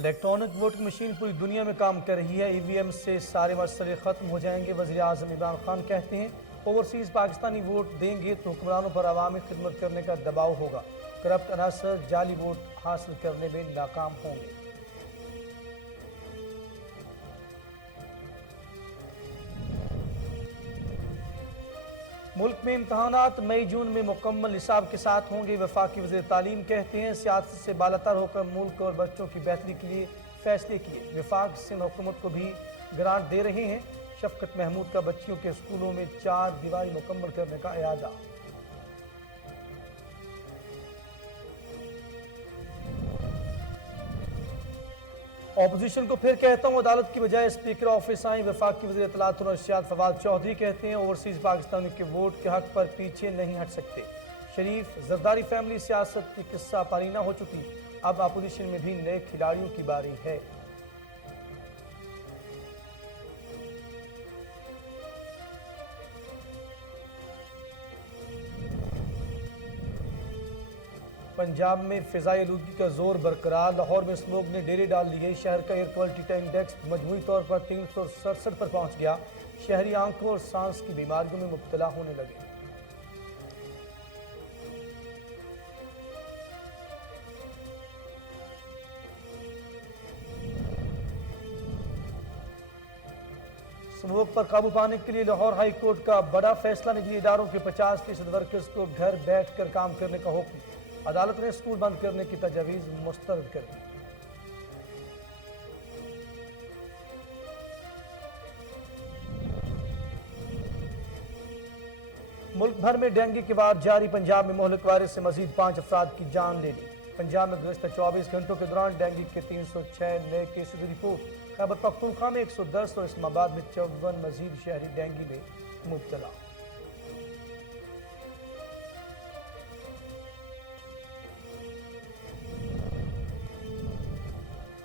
Electronic voting machine پوری دنیا میں کام کر رہی ہے، ای وی ایم سے سارے مسئلے ختم ہو جائیں گے۔ وزیر اعظم عمران خان کہتے ہیں اوورسیز پاکستانی ووٹ دیں گے تو حکمرانوں پر عوامی خدمت کرنے کا دباؤ ہوگا، کرپٹ عناصر جعلی ووٹ حاصل کرنے میں ناکام ہوں گے۔ ملک میں امتحانات مئی جون میں مکمل نصاب کے ساتھ ہوں گے۔ وفاقی وزیر تعلیم کہتے ہیں سیاست سے بالاتر ہو کر ملک اور بچوں کی بہتری کے لیے فیصلے کیے۔ وفاق سندھ حکومت کو بھی گرانٹ دے رہے ہیں۔ شفقت محمود کا بچیوں کے اسکولوں میں 4 دیواری مکمل کرنے کا اعادہ۔ اپوزیشن کو پھر کہتا ہوں عدالت کی بجائے اسپیکر آفس آئیں۔ وفاقی وزیر اطلاعات و نشریات فواد چودھری کہتے ہیں اوورسیز پاکستانیوں کے ووٹ کے حق پر پیچھے نہیں ہٹ سکتے۔ شریف زرداری فیملی سیاست کی قصہ پارینہ ہو چکی، اب اپوزیشن میں بھی نئے کھلاڑیوں کی باری ہے۔ پنجاب میں فضائی آلودگی کا زور برقرار، لاہور میں اسموگ نے ڈیرے ڈال لیے۔ شہر کا ایئر کوالٹی انڈیکس مجموعی طور پر 367 پر پہنچ گیا۔ شہری آنکھوں اور سانس کی بیماریوں میں مبتلا ہونے لگے۔ اسموگ پر قابو پانے کے لیے لاہور ہائی کورٹ کا بڑا فیصلہ، نجی اداروں کے 50% ورکرز کو گھر بیٹھ کر کام کرنے کا حکم۔ عدالت نے اسکول بند کرنے کی تجاویز مسترد کر دی۔ ملک بھر میں ڈینگی کی وبا جاری، پنجاب میں مہلک وائرس سے مزید 5 افراد کی جان لے لی۔ پنجاب میں گزشتہ 24 گھنٹوں کے دوران ڈینگی کے 306 نئے کیسز رپورٹ۔ خیبر پختونخوا میں 110 اور اسلام آباد میں 54 مزید شہری ڈینگی میں مبتلا۔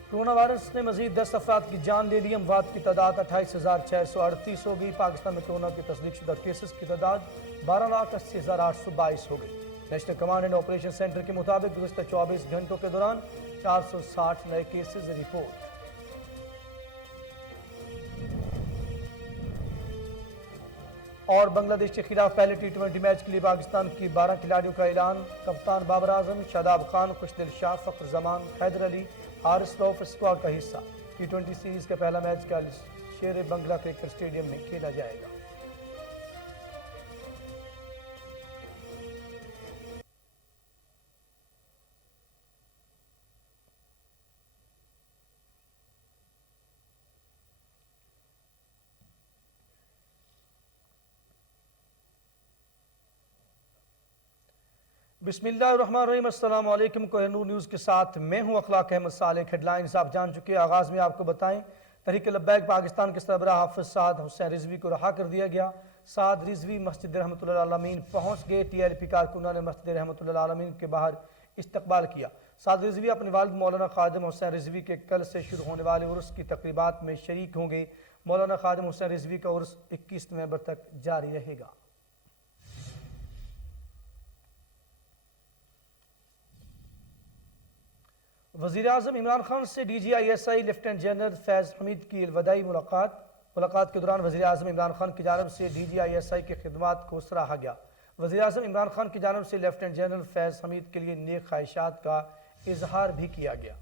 کورونا وائرس نے مزید 10 افراد کی جان لے لی، اموات کی تعداد 28,638 ہو گئی۔ پاکستان میں کورونا کی تصدیق شدہ کیسز کی تعداد 12,80,822 ہو گئی۔ National command and operation centre کے مطابق گزشتہ 24 گھنٹوں کے دوران 460 نئے کیسز رپورٹ۔ اور بنگلہ دیش کے خلاف پہلے ٹی20 میچ کے لیے پاکستان کی 12 کھلاڑیوں کا اعلان۔ کپتان بابر اعظم، شاداب خان، خوشدل شاہ، فخر زمان، حیدر علی، حارث رؤف اسکواڈ کا حصہ۔ ٹی20 سیریز کا پہلا میچ کل شیر بنگلہ کرکٹ اسٹیڈیم میں کھیلا جائے گا۔ بسم اللہ الرحمن الرحیم، السلام علیکم۔ کوہ نور نیوز کے ساتھ میں ہوں اخلاق احمد صالح۔ ہیڈ لائنز آپ جان چکے ہیں، آغاز میں آپ کو بتائیں تحریک لبیک پاکستان کے سربراہ حافظ سعد حسین رضوی کو رہا کر دیا گیا۔ سعد رضوی مسجد رحمت اللہ العالمین پہنچ گئے۔ ٹی ایل پی کارکنوں نے مسجد رحمت اللہ العالمین کے باہر استقبال کیا۔ سعد رضوی اپنے والد مولانا خادم حسین رضوی کے کل سے شروع ہونے والے عرس کی تقریبات میں شریک ہوں گے۔ مولانا خادم حسین رضوی کا عرس 21 نومبر تک جاری رہے گا۔ وزیر اعظم عمران خان سے D G I S I lieutenant general Faiz Hameed کی الوداعی ملاقات کے دوران وزیر اعظم عمران خان کی جانب سے ڈی جی آئی ایس آئی کی خدمات کو سراہا گیا۔ وزیر اعظم عمران خان کی جانب سے لیفٹیننٹ جنرل فیض حمید کے لیے نیک خواہشات کا اظہار بھی کیا گیا۔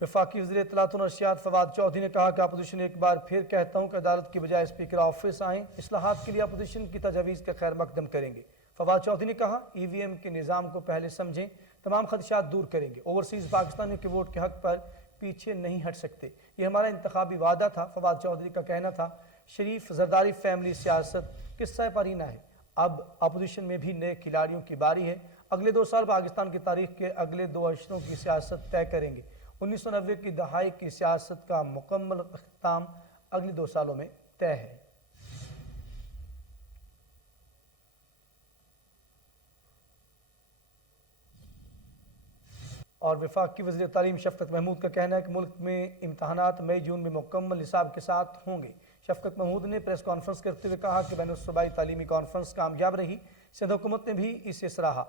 وفاقی وزیر اطلاعات و نشریات فواد چودھری نے کہا کہ اپوزیشن ایک بار پھر کہتا ہوں کہ عدالت کی بجائے اسپیکر آفس آئیں، اصلاحات کے لیے اپوزیشن کی تجاویز کا خیر مقدم کریں گے۔ فواد چودھری نے کہا ای وی ایم کے نظام کو پہلے سمجھیں، تمام خدشات دور کریں گے، اوورسیز پاکستانیوں کے ووٹ کے حق پر پیچھے نہیں ہٹ سکتے، یہ ہمارا انتخابی وعدہ تھا۔ فواد چودھری کا کہنا تھا شریف زرداری فیملی سیاست قصہ پارینہ ہے، اب اپوزیشن میں بھی نئے کھلاڑیوں کی باری ہے۔ اگلے 2 سال پاکستان کی تاریخ کے اگلے 2 اشروں کی سیاست طے کریں گے۔ 1990 کی دہائی کی سیاست کا مکمل اختتام اگلے 2 سالوں میں طے ہے۔ اور وفاق کی وزیر تعلیم شفقت محمود کا کہنا ہے کہ ملک میں امتحانات مئی جون میں مکمل نصاب کے ساتھ ہوں گے۔ شفقت محمود نے پریس کانفرنس کرتے ہوئے کہا کہ بین الصوبائی تعلیمی کانفرنس کامیاب رہی، सिंध हुकूमत ने भी इसे सराहा।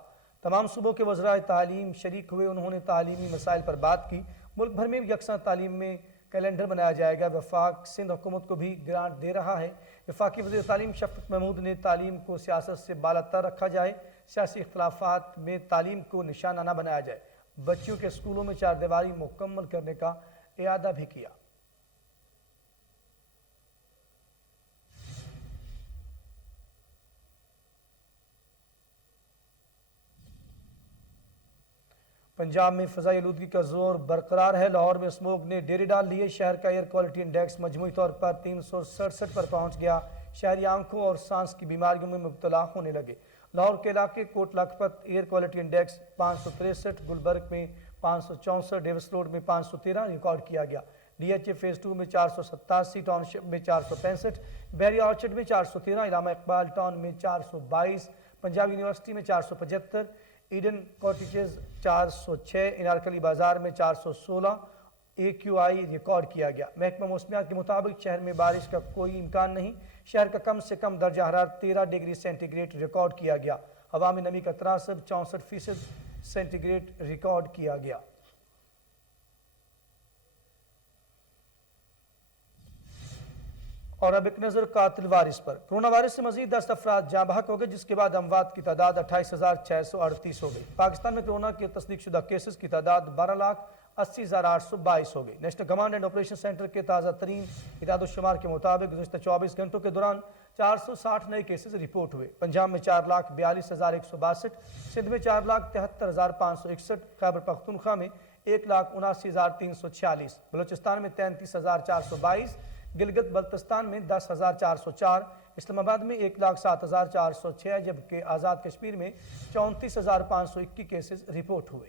तमाम सूबों के वज़राए तालीम शरीक हुए। उन्होंने तालीमी मसाइल पर बात की। मुल्क भर में यकसा तालीम में कैलेंडर बनाया जाएगा। वफाक सिंध हुकूमत को भी ग्रांट दे रहा है। वफाकी वज़ीर तालीम शफ़क़त महमूद ने तालीम को सियासत से बालातर रखा जाए, सियासी इख्तलाफात में तालीम को निशाना न बनाया जाए। बच्चियों के स्कूलों में चारदीवारी मुकम्मल करने का इरादा भी किया। पंजाब में फ़ज़ाई आलूदगी का जोर बरकरार है। लाहौर में स्मोक ने डेरे डाल लिए। शहर का एयर क्वालिटी इंडेक्स मजमूई तौर पर 367 पर पहुंच गया। शहरी आंखों और सांस की बीमारियों में मुब्तला होने लगे। लाहौर के इलाके Kot Lakhpat air quality index 563, Gulberg में 564, डेविस रोड में 513 रिकॉर्ड किया गया। DHA फेज़ 2 में 487, टाउनशिप में 465, बहरिया ऑर्चर्ड में 413, इलामा इकबाल टाउन में 422, पंजाब यूनिवर्सिटी में 475, ईडन कॉटेजेस 406, इनारकली बाजार में 416 AQI रिकॉर्ड किया गया। महकमा मौसमियात के मुताबिक शहर में बारिश का कोई इम्कान नहीं। शहर का कम से कम दर्जा हरारत 13 डिग्री सेंटीग्रेड रिकॉर्ड किया गया। हवा में नमी का तनासब 64% सेंटीग्रेड रिकॉर्ड किया गया। और अब एक नज़र कातिल वारिस पर। कोरोना वायरस से मजीद 10 अफराद जाँ बहक हो गए, जिसके बाद अमवात की तादाद 28,638 हो गई। पाकिस्तान में कोरोना के तस्दीक शुदा केसेस की तादाद 12,80,822 हो गई। National command and operation centre के ताज़ा तरीन इतादुश्शुमार के मुताबिक गुज़िश्ता 24 घंटों के दौरान 460 नए केसेस रिपोर्ट हुए। पंजाब में 4,42,162, सिंध में 4,73,561, खैबर पख्तूनख्वा में 1,79,346, बलूचिस्तान में 33,422, गिलगित बल्तिस्तान में 10,404, इस्लामाबाद में 1,07,406, जबकि आज़ाद कश्मीर में 34,521 केसेस रिपोर्ट हुए।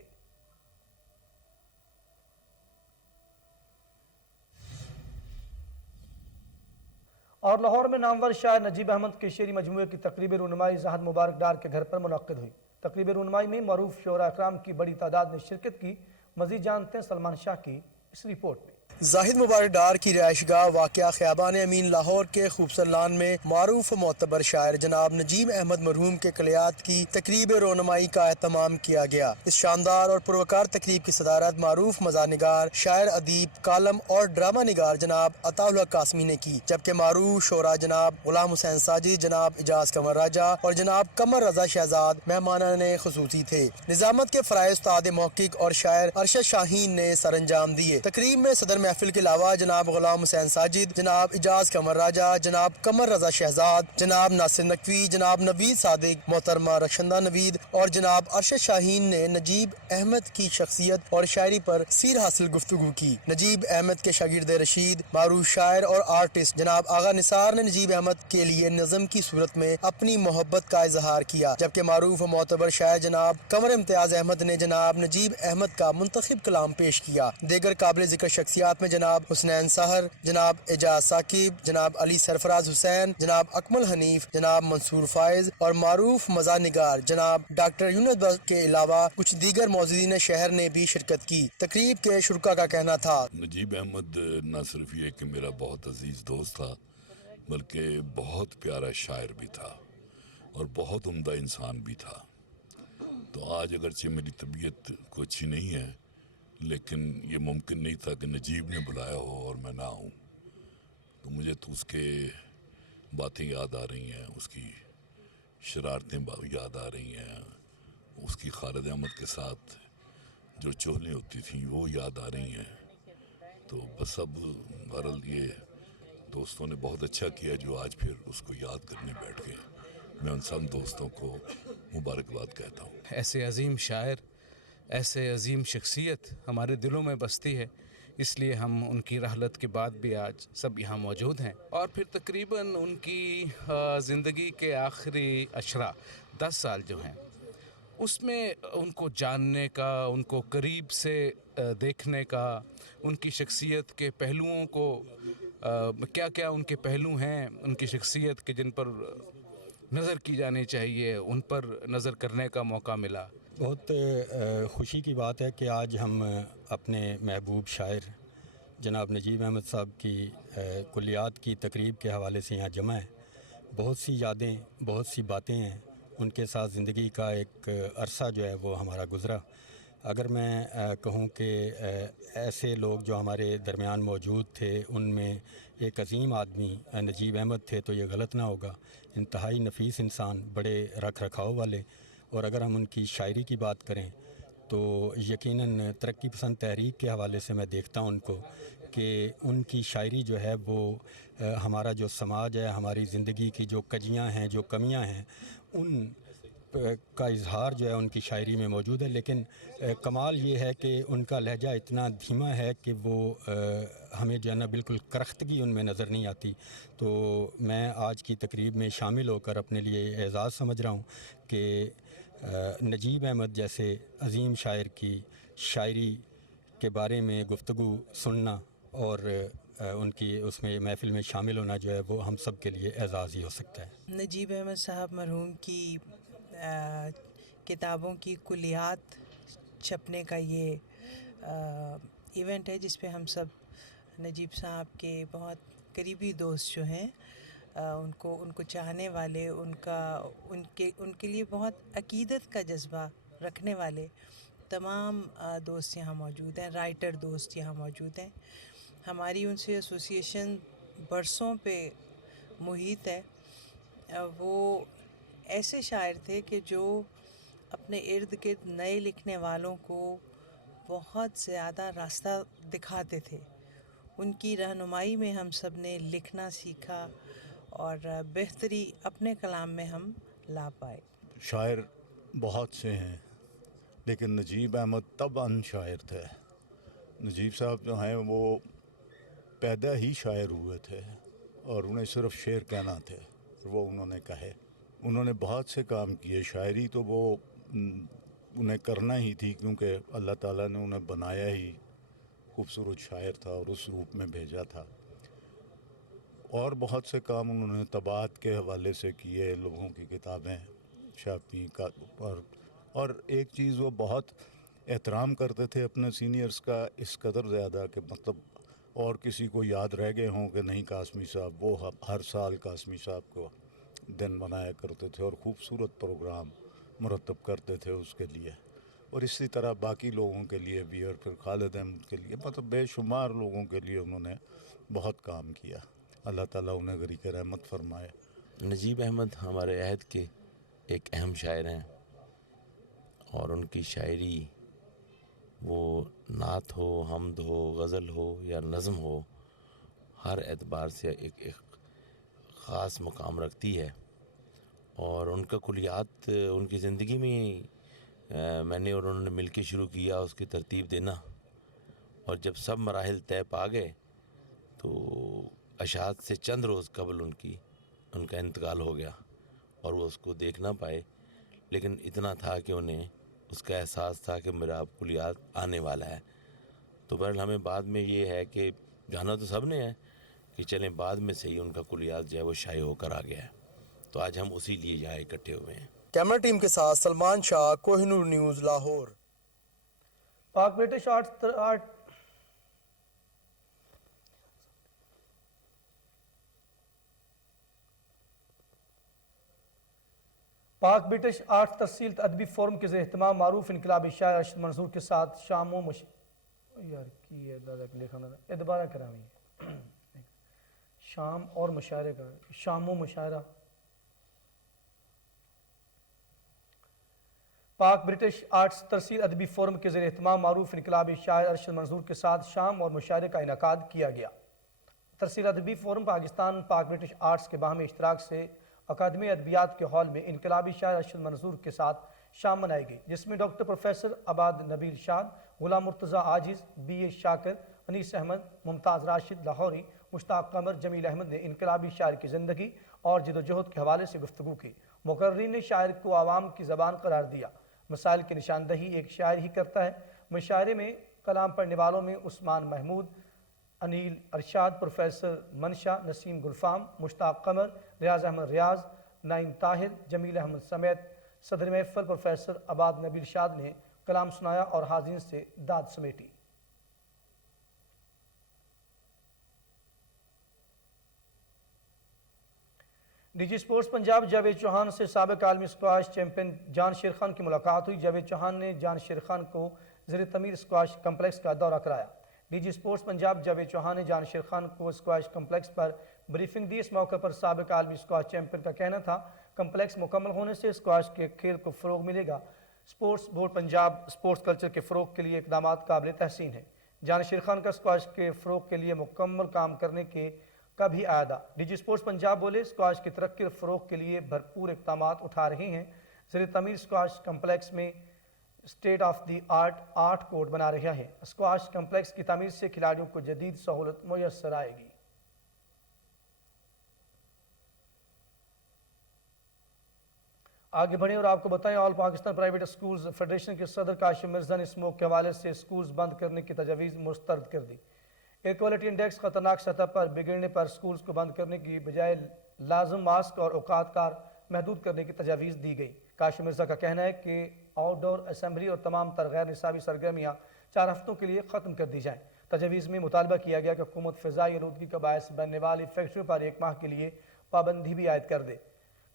और लाहौर में नामवर शायर नजीब अहमद के शेरी मजमूए की तकरीब रुनमाई ज़ाहिद मुबारक डार के घर पर मुनक्किद हुई। तकरीब रुनमाई में मरूफ शोरा इकराम की बड़ी तादाद ने शिरकत की। मज़ीद जानते हैं सलमान शाह की इस रिपोर्ट में। ज़ाहिद मुबारक डार की रिहाइशगाह वाक़या ख़ियाबान अमीन लाहौर के खूबसूरत लान में मारूफ मोतबर शायर जनाब नजीब अहमद मरहूम के कलियात की तकरीब रोनमाई का एहतमाम किया गया। इस शानदार और पुरवकार तकरीब की सदारत मारूफ मज़ानिगार, शायर, अदीब, कालम और ड्रामा निगार जनाब अताउल हक कासमी ने की, जबकि मारूफ शोरा जनाब गुलाम हुसैन साजिद, जनाब इजाज कमर राजा और जनाब कमर रजा शहजाद मेहमानाने खुसूसी थे। निजामत के फ़राइज़ उस्ताद महक़क़ और शायर अरशद शाहीन ने सर अंजाम दिए। तकरीब में सदर महफिल के अलावा जनाब गुलाम हुसैन साजिद, जनाब इजाज कमर राजा, जनाब कमर रजा शहजाद, जनाब नासिर नकवी, जनाब नवीद सादिक, मोहतरमा रक्षंदा नवीद और जनाब अरशद शाहीन ने नजीब अहमद की शख्सियत और शायरी पर सीर हासिल गुफ्तगू की। नजीब अहमद के शागिर्द रशीद, मारूफ शायर और आर्टिस्ट जनाब आगा निसार ने नजीब अहमद के लिए नज़म की सूरत में अपनी मोहब्बत का इजहार किया, जबकि मारूफ और मोतबर शायर जनाब कमर इम्तियाज अहमद ने जनाब नजीब अहमद का मुंतखब कलाम पेश किया। दीगर काबिल जिक्र शख्सियात में जनाब हुसनैन सहर, जनाब एजाज साकिब, जनाब अली सरफराज हुसैन, जनाब अकमल हनीफ, जनाब मंसूर फायज और मारूफ मज़ानिगार जनाब डॉक्टर यूनुस बख्श के अलावा कुछ दीगर मौजूदीन शहर ने भी शिरकत की। तकरीब के शुरका का कहना था, नजीब अहमद न सिर्फ ये कि मेरा बहुत अजीज दोस्त था, बल्कि बहुत प्यारा शायर भी था और बहुत उम्दा इंसान भी था। तो आज अगरचे मेरी तबीयत को अच्छी नहीं है, लेकिन ये मुमकिन नहीं था कि नजीब ने बुलाया हो और मैं ना आऊँ। तो मुझे तो उसके बातें याद आ रही हैं, उसकी शरारतें याद आ रही हैं, उसकी खालिद अहमद के साथ जो चोलें होती थी वो याद आ रही हैं। तो बस अब बहरहाल ये दोस्तों ने बहुत अच्छा किया जो आज फिर उसको याद करने बैठ गए। मैं उन सब दोस्तों को मुबारकबाद कहता हूँ। ऐसे अजीम शायर, ऐसे अजीम शख्सियत हमारे दिलों में बसती है, इसलिए हम उनकी रहलत के बाद भी आज सब यहाँ मौजूद हैं। और फिर तकरीबन उनकी ज़िंदगी के आखिरी अशरा 10 साल जो हैं, उसमें उनको जानने का, उनको करीब से देखने का, उनकी शख्सियत के पहलुओं को क्या क्या उनके पहलू हैं उनकी शख्सियत के जिन पर नज़र की जानी चाहिए, उन पर नज़र करने का मौका मिला। बहुत खुशी की बात है कि आज हम अपने महबूब शायर जनाब नजीब अहमद साहब की कुलियात की तकरीब के हवाले से यहाँ जमा हैं। बहुत सी यादें, बहुत सी बातें हैं ان کے ساتھ زندگی کا ایک عرصہ جو ہے وہ ہمارا گزرا. اگر میں کہوں کہ ایسے لوگ جو ہمارے درمیان موجود تھے ان میں ایک عظیم آدمی نجیب احمد تھے تو یہ غلط نہ ہوگا. انتہائی نفیس انسان, بڑے رکھ رکھاؤ والے, اور اگر ہم ان کی شاعری کی بات کریں تو یقیناً ترقی پسند تحریک کے حوالے سے میں دیکھتا ہوں ان کو کہ ان کی شاعری جو ہے وہ ہمارا جو سماج ہے, ہماری زندگی کی جو کجیاں ہیں, جو کمیاں ہیں, ان کا اظہار جو ہے ان کی شاعری میں موجود ہے. لیکن کمال یہ ہے کہ ان کا لہجہ اتنا دھیما ہے کہ وہ ہمیں جو ہے نا بالکل کرختگی ان میں نظر نہیں آتی. تو میں آج کی تقریب میں شامل ہو کر اپنے لیے اعزاز سمجھ رہا ہوں کہ نجیب احمد جیسے عظیم شاعر کی شاعری کے بارے میں گفتگو سننا اور ان کی اس میں محفل میں شامل ہونا جو ہے وہ ہم سب کے لیے اعزاز ہی ہو سکتا ہے. نجیب احمد صاحب مرحوم کی کتابوں کی کلیات چھپنے کا یہ ایونٹ ہے جس پہ ہم سب نجیب صاحب کے بہت قریبی دوست جو ہیں, ان کو چاہنے والے, ان کے لیے بہت عقیدت کا جذبہ رکھنے والے تمام دوست یہاں موجود ہیں, رائٹر دوست یہاں موجود ہیں. ہماری ان سے ایسوسیشن برسوں پہ محیط ہے. وہ ایسے شاعر تھے کہ جو اپنے ارد گرد نئے لکھنے والوں کو بہت زیادہ راستہ دکھاتے تھے. ان کی رہنمائی میں ہم سب نے لکھنا سیکھا اور بہتری اپنے کلام میں ہم لا پائے. شاعر بہت سے ہیں لیکن نجیب احمد طبعاً شاعر تھے. نجیب صاحب جو ہیں وہ پیدا ہی شاعر ہوئے تھے اور انہیں صرف شعر کہنا تھے, وہ انہوں نے کہے. انہوں نے بہت سے کام کیے. شاعری تو وہ انہیں کرنا ہی تھی کیونکہ اللہ تعالیٰ نے انہیں بنایا ہی خوبصورت شاعر تھا اور اس روپ میں بھیجا تھا. اور بہت سے کام انہوں نے طباعت کے حوالے سے کیے, لوگوں کی کتابیں چھاپی کا. اور ایک چیز وہ بہت احترام کرتے تھے اپنے سینئرز کا اس قدر زیادہ کہ مطلب اور کسی کو یاد رہ گئے ہوں کہ نہیں قاسمی صاحب, وہ ہر سال قاسمی صاحب کو دن منایا کرتے تھے اور خوبصورت پروگرام مرتب کرتے تھے اس کے لیے. اور اسی طرح باقی لوگوں کے لیے بھی, اور پھر خالد احمد کے لیے, مطلب بے شمار لوگوں کے لیے انہوں نے بہت کام کیا. اللہ تعالیٰ انہیں غریق رحمت فرمائے. نجیب احمد ہمارے عہد کے ایک اہم شاعر ہیں اور ان کی شاعری وہ نعت ہو, حمد ہو, غزل ہو یا نظم ہو, ہر اعتبار سے ایک خاص مقام رکھتی ہے. اور ان کا کلیات ان کی زندگی میں میں نے اور انہوں نے مل کے شروع کیا اس کی ترتیب دینا, اور جب سب مراحل طے پا گئے تو اشاعت سے چند روز قبل ان کا انتقال ہو گیا اور وہ اس کو دیکھ نہ پائے. لیکن اتنا تھا کہ انہیں اس کا احساس تھا کہ میرا اب کلیات آنے والا ہے. تو بہرحال ہمیں بعد میں یہ ہے کہ جانا تو سب نے ہے کہ چلیں بعد میں سے ہی ان کا کلیات جو ہے وہ شائع ہو کر آ گیا ہے. تو آج ہم اسی لیے یہاں اکٹھے ہوئے ہیں. کیمرہ ٹیم کے ساتھ سلمان شاہ, کوہ نور نیوز, لاہور. پاک برٹش آرٹس ترسیل ادبی فورم کے زیر اہتمام معروف انقلابی شاعر ارشد منظور کے ساتھ شام اور مشاعرہ. پاک برٹش آرٹس ترسیل ادبی فورم کے زیر اہتمام معروف انقلابی شاعر ارشد منظور کے ساتھ شام اور مشاعرے کا انعقاد کیا گیا. ترسیل ادبی فورم پاکستان پاک برٹش آرٹس کے باہمی اشتراک سے اکادمی ادبیات کے ہال میں انقلابی شاعر ارشد منظور کے ساتھ شام منائی گئی, جس میں ڈاکٹر پروفیسر عباد نبیل شاد, غلام مرتضیٰ عاجز, بی اے شاکر, انیس احمد, ممتاز راشد لاہوری, مشتاق قمر, جمیل احمد نے انقلابی شاعر کی زندگی اور جد و جہد کے حوالے سے گفتگو کی. مقررین نے شاعر کو عوام کی زبان قرار دیا. مسائل کی نشاندہی ایک شاعر ہی کرتا ہے. مشاعرے میں کلام پڑھنے والوں میں عثمان محمود, انیل ارشاد, پروفیسر منشا, نسیم گلفام, مشتاق قمر, ریاض احمد ریاض, نعیم طاہر, جمیل احمد سمیت صدر محفل پروفیسر عباد نبیل شاد نے کلام سنایا اور حاضرین سے داد سمیٹی. डीजी स्पोर्ट्स पंजाब जावेद चौहान से साबिक आलमी स्क्वाश चैंपियन जान शेर खान की मुलाकात हुई। जावेद चौहान ने जान शेर खान को ज़ेर तमीर स्क्वाश कम्प्लेक्स का दौरा कराया। डीजी स्पोर्ट्स पंजाब जावेद चौहान ने जान शेर खान को स्क्वाश कम्प्लेक्स पर ब्रीफिंग दी। इस मौके पर साबिक आलमी स्क्वाश चैंपियन का कहना था कम्प्लेक्स मुकम्मल होने से स्क्वाश के खेल को फ़रोग मिलेगा। Sports board Punjab sports culture के फ़रोग के लिए इकदाम काबिल तहसीन है। जान शेर खान का स्क्वाश के फ़रोग के लिए मुकम्मल काम करने के का भी आयदा। डीजी स्पोर्ट्स पंजाब बोले स्क्वाश की तरक्की और फ़रोग के लिए भरपूर इक़दाम उठा रहे हैं। ज़ेर तमीर स्क्वाश कम्प्लेक्स में state of the art court बना रहा है। स्क्वाश कम्प्लेक्स की तामीर से खिलाड़ियों को जदीद सहूलत मुयस्सर आएगी। आगे बढ़ें और आपको बताएं all Pakistan private schools federation के सदर काशिम मिर्जा ने स्मोक के हवाले से स्कूल्स बंद करने की तजवीज़ मुस्तरद कर दी। एयर क्वालिटी इंडेक्स खतरनाक सतह पर बिगड़ने पर स्कूल्स को बंद करने की बजाय लाजम मास्क और औकात कार महदूद करने की तजवीज़ दी गई। काशिम मिर्जा का कहना है कि आउटडोर असम्बली और तमाम तर गैर निसाबी सरगर्मियाँ 4 हफ्तों के लिए ख़त्म कर दी जाएँ। तजवीज़ में मुतालबा किया गया कि हुकूमत फ़िज़ाई आलूदगी का बायस बनने वाली फैक्ट्रियों पर 1 माह के लिए पाबंदी भी आयद कर दे।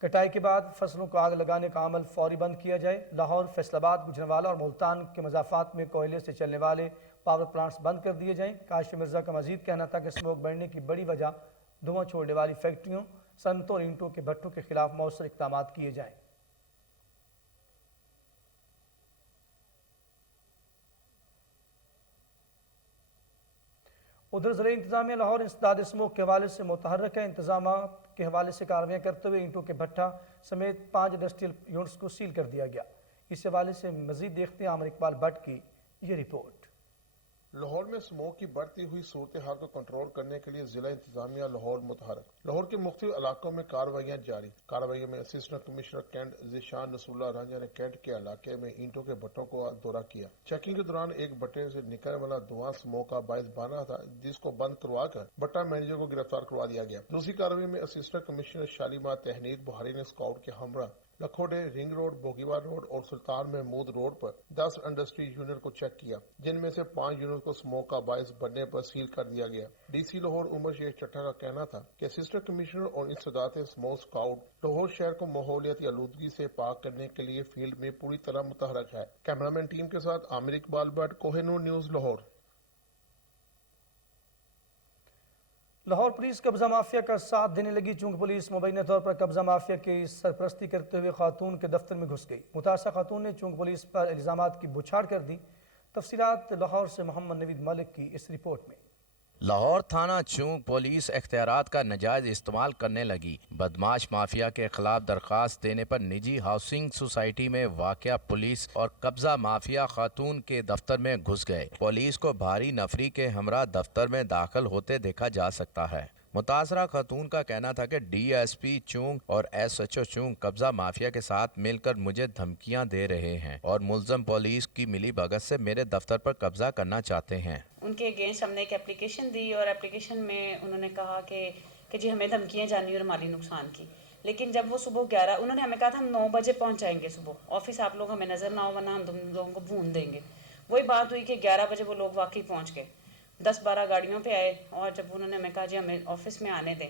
कटाई के बाद फसलों को आग लगाने का अमल फौरी बंद किया जाए। लाहौर, फैसलाबाद, गुजरांवाला और मुल्तान के मज़ाफ़ात में कोयले से चलने वाले पावर प्लांट्स बंद कर दिए जाएं। काशिम मिर्जा का मजीद कहना था कि स्मोक बढ़ने की बड़ी वजह धुआं छोड़ने वाली फैक्ट्रियों, सनतों और ईंटों के भट्टों के खिलाफ मौसर इक़दाम किए जाएं। उधर ज़िला इंतज़ामिया लाहौर इंसदाद स्मोक के हवाले से मुतहर्रिक है। इंतजाम के हवाले से कार्रवाई करते हुए ईंटों के भट्टा समेत 5 इंडस्ट्रियल यूनिट्स को सील कर दिया गया। इस हवाले से मजीद देखते हैं आमिर इकबाल भट्ट की ये रिपोर्ट। लाहौर में स्मोक की बढ़ती हुई सूरत हाल को कंट्रोल करने के लिए जिला इंतजामिया लाहौर मुतहरक। लाहौर के मुख्तलिफ इलाकों में कार्रवाइयाँ जारी। कार्रवाइयों में assistant commissioner cantt Zeeshan Nasrullah Ranjha ने कैंट के इलाके में ईंटों के भट्टों को दौरा किया। चेकिंग के दौरान एक भट्टे से निकलने वाला धुआं स्मोक का बायस बना था, जिसको बंद करवा कर भट्टा मैनेजर को गिरफ्तार करवा दिया गया। दूसरी कार्रवाई में असिस्टेंट कमिश्नर शालीमा तहनीर बुहारी ने स्काउट के हमरा लखोडे, रिंग रोड, बोगीवार रोड और सुल्तान महमूद रोड पर 10 इंडस्ट्री यूनिट को चेक किया, जिनमें से 5 यूनिट को स्मोक का बायस बनने पर सील कर दिया गया। डीसी लाहौर उमर शेख चट्टा का कहना था कि असिस्टेंट कमिश्नर और इंसदात स्मोक स्काउट लाहौर शहर को माहौलियाती आलूदगी से पाक करने के लिए फील्ड में पूरी तरह मुतहरक है। कैमरामैन टीम के साथ आमिर इकबाल भट्ट, कोहिनूर न्यूज लाहौर। लाहौर पुलिस कब्जा माफिया का साथ देने लगी। चूंकि पुलिस मुबैना तौर पर कब्जा माफिया की सरपरस्ती करते हुए खातून के दफ्तर में घुस गई। मुतासरा खातून ने चूंकि पुलिस पर इल्ज़ामात की बुछाड़ कर दी। तफसीलात लाहौर से मोहम्मद नवीद मलिक की इस रिपोर्ट में। लाहौर थाना चूंक पुलिस इख्तियारात का नाजायज इस्तेमाल करने लगी। बदमाश माफिया के खिलाफ दरख्वास्त देने पर निजी हाउसिंग सोसाइटी में वाक़या पुलिस और कब्जा माफिया खातून के दफ्तर में घुस गए। पुलिस को भारी नफरी के हमरा दफ्तर में दाखिल होते देखा जा सकता है। मुतासरा खातून का कहना था कि DSP चूंक और SHO चूंक कब्जा माफिया के साथ मिलकर मुझे धमकियां दे रहे हैं और मुल्ज़म पुलिस की मिली भगत से मेरे दफ्तर पर कब्जा करना चाहते हैं। उनके अगेंस्ट हमने एक एप्लीकेशन दी और एप्लीकेशन में उन्होंने कहा कि जी हमें धमकियां जानी और माली नुकसान की। लेकिन जब वो सुबह 11 उन्होंने हमें कहा था हम 9 बजे पहुंच जाएंगे सुबह ऑफिस, आप लोग हमें नज़र ना हो वरना हम तुम लोगों को भून देंगे। वही बात हुई कि 11 बजे वो लोग वाकई पहुँच गए। 10-12 गाड़ियों पे आए और जब उन्होंने हमें कहा जी हमें ऑफिस में आने दें,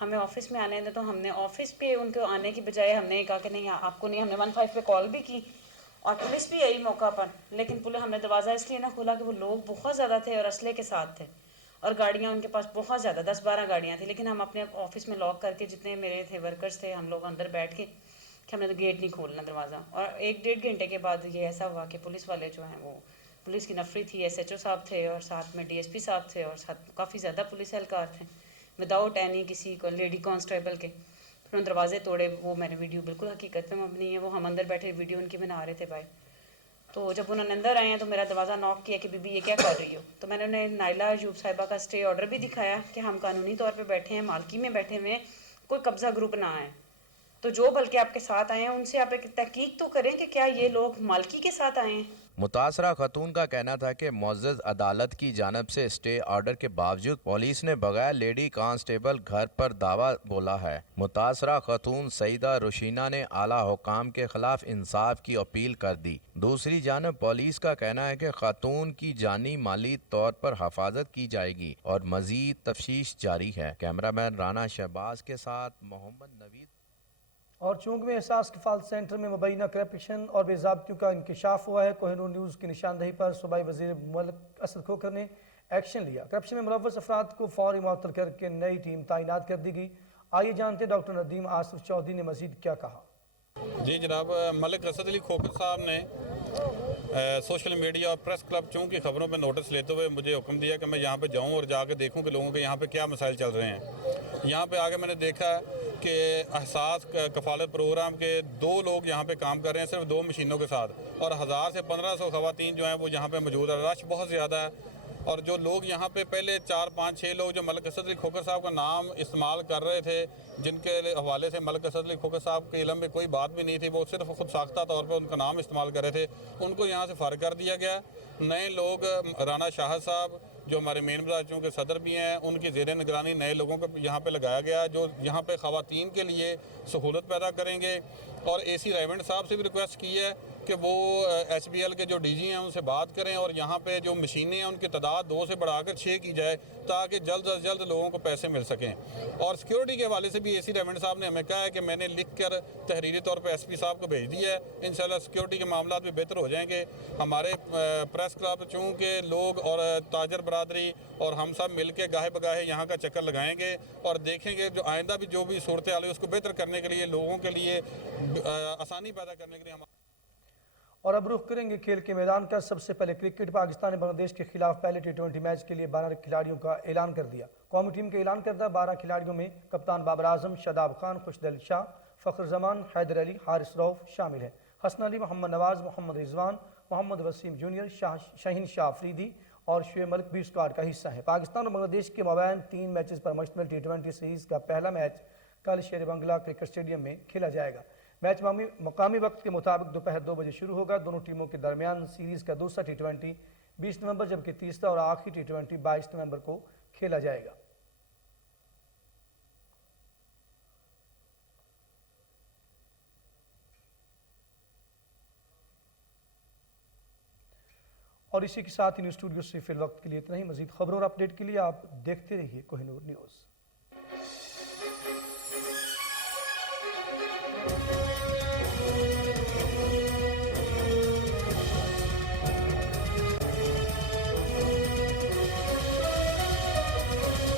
हमें ऑफिस में आने दें, तो हमने ऑफिस पे उनको आने की बजाय हमने कहा कि नहीं आपको नहीं। हमने 15 पे कॉल भी की और पुलिस भी आई मौका पर, लेकिन पुलिस हमने दरवाज़ा इसलिए ना खोला कि वो लोग बहुत ज़्यादा थे और असले के साथ थे और गाड़ियाँ उनके पास बहुत ज़्यादा 10-12 गाड़ियाँ थी। लेकिन हम अपने ऑफिस में लॉक करके जितने मेरे थे वर्कर्स थे हम लोग अंदर बैठ के कि हमने तो गेट नहीं खोलना दरवाज़ा। और 1-1.5 घंटे के बाद ये ऐसा हुआ कि पुलिस वाले जो हैं वो पुलिस की नफरी थी। SHO साहब थे और साथ में DSP साहब थे और साथ काफ़ी ज़्यादा पुलिस एहलकार थे विदाउट एनी किसी को लेडी कांस्टेबल के। फिर उन दरवाजे तोड़े। वो मैंने वीडियो बिल्कुल हकीकत में मबनी है, वो हम अंदर बैठे वीडियो उनकी बना रहे थे भाई। तो जब उन्होंने अंदर आए हैं तो मेरा दरवाज़ा नॉक किया कि बीबी ये क्या कर रही हो। तो मैंने उन्हें नाइला अयूब साहिबा का स्टे ऑर्डर भी दिखाया कि हम कानूनी तौर पर बैठे हैं, मालकी में बैठे हुए हैं, कोई कब्ज़ा ग्रुप ना आए। तो जो बल्कि आपके साथ आए हैं उनसे आप एक तहकीक तो करें कि क्या ये लोग मालकी के साथ आए हैं। मुतासरा खातून का कहना था कि मुअज़्ज़ज़ अदालत की जानिब से स्टे ऑर्डर के बावजूद पुलिस ने बगैर लेडी कांस्टेबल घर पर दावा बोला है। मुतासरा खातून सईदा रुशीना ने आला हुकाम के खिलाफ इंसाफ की अपील कर दी। दूसरी जानिब पुलिस का कहना है कि खातून की जानी माली तौर पर हिफाजत की जाएगी और मजीद तफ्तीश जारी है। कैमरामैन राना शहबाज के साथ मोहम्मद नवीद। اور چونک میں احساس کفالت سینٹر میں مبینہ کرپشن اور بے ضابطیوں کا انکشاف ہوا ہے، کوہ نور نیوز کی نشاندہی پر صوبائی وزیر ملک اسد کھوکھر نے ایکشن لیا۔ کرپشن میں ملوث افراد کو فوری معطل کر کے نئی ٹیم تعینات کر دی گئی۔ آئیے جانتے ڈاکٹر ندیم آصف چودھری نے مزید کیا کہا۔ جی جناب، ملک اسد علی کھوکھر صاحب نے سوشل میڈیا اور پریس کلب چونک کی خبروں پہ نوٹس لیتے ہوئے مجھے حکم دیا کہ میں یہاں پہ جاؤں اور جا کے دیکھوں کہ لوگوں کے یہاں پہ کیا مسائل چل رہے ہیں۔ یہاں پہ آگے میں نے دیکھا کہ احساس کفالت پروگرام کے 2 لوگ یہاں پہ کام کر رہے ہیں صرف 2 مشینوں کے ساتھ، اور 1000 سے 1500 خواتین جو ہیں وہ یہاں پہ موجود ہے۔ رش بہت زیادہ ہے، اور جو لوگ یہاں پہ پہلے 4 5 6 لوگ جو ملک اسد علی کھوکھر صاحب کا نام استعمال کر رہے تھے، جن کے حوالے سے ملک اسد علی کھوکھر صاحب کے علم میں کوئی بات بھی نہیں تھی، وہ صرف خود ساختہ طور پہ ان کا نام استعمال کر رہے تھے، ان کو یہاں سے فارغ کر دیا گیا۔ نئے لوگ رانا شاہد صاحب جو ہمارے مین بازار کے صدر بھی ہیں، ان کی زیر نگرانی نئے لوگوں کو یہاں پہ لگایا گیا جو یہاں پہ خواتین کے لیے سہولت پیدا کریں گے۔ اور اے سی ریونڈ صاحب سے بھی ریکویسٹ کی ہے کہ وہ ایچ بی ایل کے جو ڈی جی ہیں ان سے بات کریں، اور یہاں پہ جو مشینیں ہیں ان کی تعداد 2 سے بڑھا کر 6 کی جائے تاکہ جلد از جلد لوگوں کو پیسے مل سکیں۔ اور سیکیورٹی کے حوالے سے بھی اے سی ریونڈ صاحب نے ہمیں کہا ہے کہ میں نے لکھ کر تحریری طور پہ ایس پی صاحب کو بھیج دیا ہے، انشاءاللہ سیکیورٹی کے معاملات بھی بہتر ہو جائیں گے۔ ہمارے پریس کلب چونکہ لوگ اور تاجر برادری اور ہم سب مل کے گاہے بگاہے یہاں کا چکر لگائیں گے اور دیکھیں گے جو آئندہ بھی جو بھی صورتحال ہے اس کو بہتر کرنے کے لیے، لوگوں کے لیے آسانی پیدا کرنے کے لیے اور اب رخ کریں گے کھیل کے میدان کا۔ سب سے پہلے کرکٹ۔ پاکستان نے بنگلہ دیش کے خلاف پہلے T20 میچ کے لیے 12 کھلاڑیوں کا اعلان کر دیا۔ قومی ٹیم کے اعلان کردہ 12 کھلاڑیوں میں کپتان بابر اعظم، شاداب خان، خوشدل شاہ، فخر زمان، حیدر علی، حارث رؤف شامل ہیں۔ حسن علی، محمد نواز، محمد رضوان، محمد وسیم جونیئر، شاہین شاہ افریدی اور شعیب ملک بھی اسکواڈ کا حصہ ہیں۔ پاکستان اور بنگلہ دیش کے مابین 3 میچز پر مشتمل T20 سیریز کا پہلا میچ کل شیر بنگلہ کرکٹ اسٹیڈیم میں کھیلا جائے گا۔ میچ مقامی وقت کے مطابق دوپہر 2 بجے شروع ہوگا۔ دونوں ٹیموں کے درمیان سیریز کا دوسرا T20 20 نومبر جبکہ تیسرا اور آخری T20 22 نومبر کو کھیلا جائے گا۔ اور اسی کے ساتھ ہی نیوز اسٹوڈیو سے فی الوقت کے لیے اتنا ہی۔ مزید خبروں اور اپڈیٹ کے لیے آپ دیکھتے رہیے کوہ نور نیوز۔